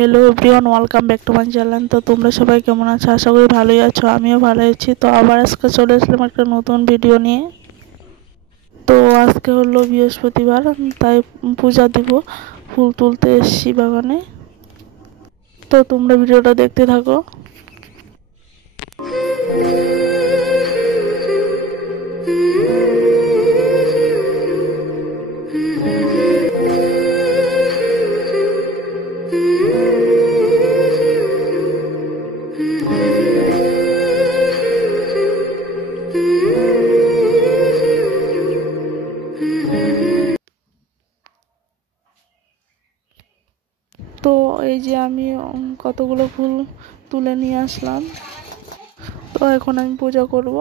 Hello everyone welcome back to my channel. তো তোমরা সবাই কেমন আছো? আশা করি ভালোই আছো, আমিও ভালো আছি। তো আবার আজকে চলে আসলাম একটা নতুন ভিডিও নিয়ে। তো আজকে হলো বৃহস্পতিবার, তাই পূজা দিব, ফুল তুলতে এসেছি বাগানে। তো তোমরা ভিডিওটা দেখতে থাকো। তো এই যে আমি কতগুলো ফুল তুলে নিয়ে আসলাম। তো এখন আমি পূজা করব।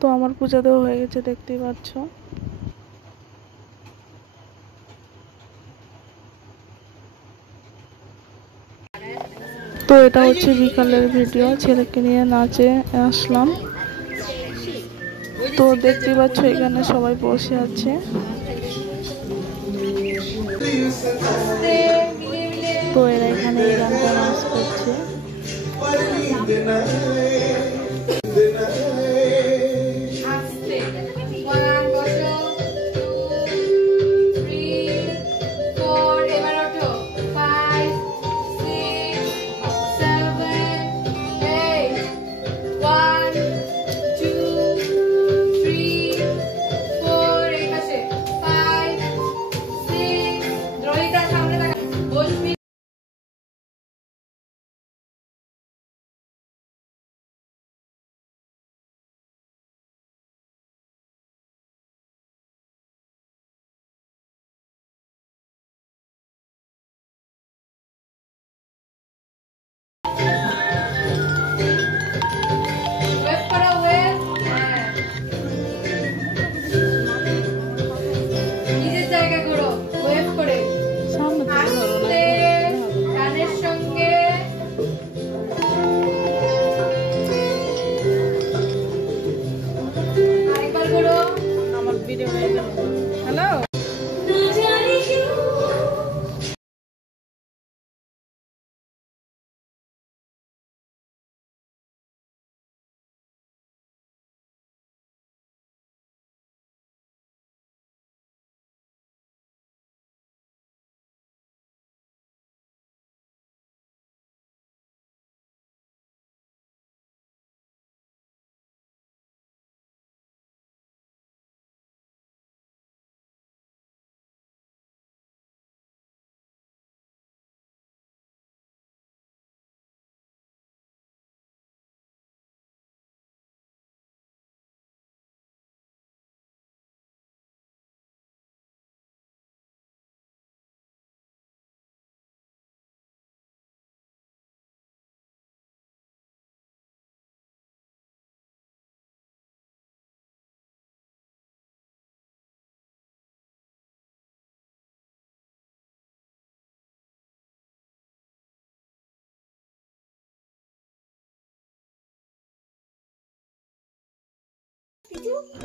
তো আমার পূজা দেওয়া হয়ে গেছে, দেখতেই পাচ্ছ। তো এটা হচ্ছে বিকালের ভিডিও, ছেলেকে নিয়ে নাচে আসলাম। তো দেখতে পাচ্ছ এখানে সবাই বসে আছে। তো এরা এখানে এই গানটা নাচ করছে। হ্যালো।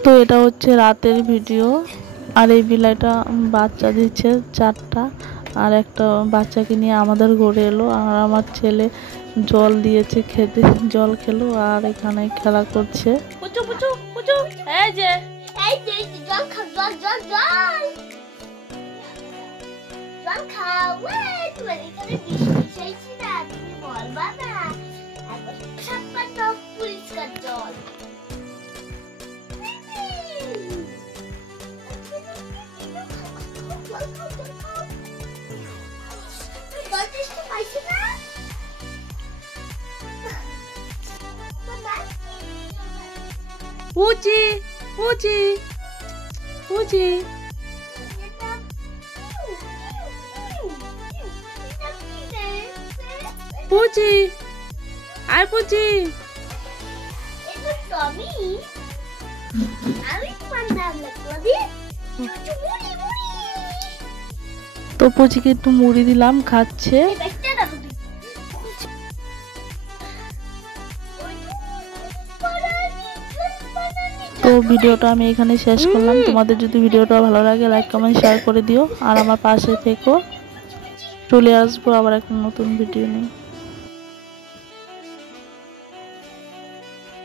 তো এটা হচ্ছে রাতের ভিডিও। আর এই বিলাইটা বাচ্চা দিচ্ছে 4টা, আর একটা বাচ্চাকে নিয়ে আমাদের ঘরে এলো। আর আমার ছেলে জল দিয়েছে খেতে, জল খেলো আর এখানে খেলা করছে। পুচু পুচু পুচু, এই যে জল খা, জল জল জল জল খাও। তুমি এখানে বিষাইছি না, তুমি বলবা না। একবার সাতবার দাও পরিষ্কার জল। Puji, Puji, Puji. Puji, I Puji. Itu Tommy. Alis pandang lagi. তো পুচিকে একটু মুড়ি দিলাম, খাচ্ছে। তো তো ভিডিওটা আমি এখানে শেষ করলাম। তোমাদের যদি ভিডিওটা ভালো লাগে লাইক কমেন্ট শেয়ার করে দিও আর আমার পাশে থেকো। চলে আসবো আবার একটা নতুন ভিডিও নিয়ে।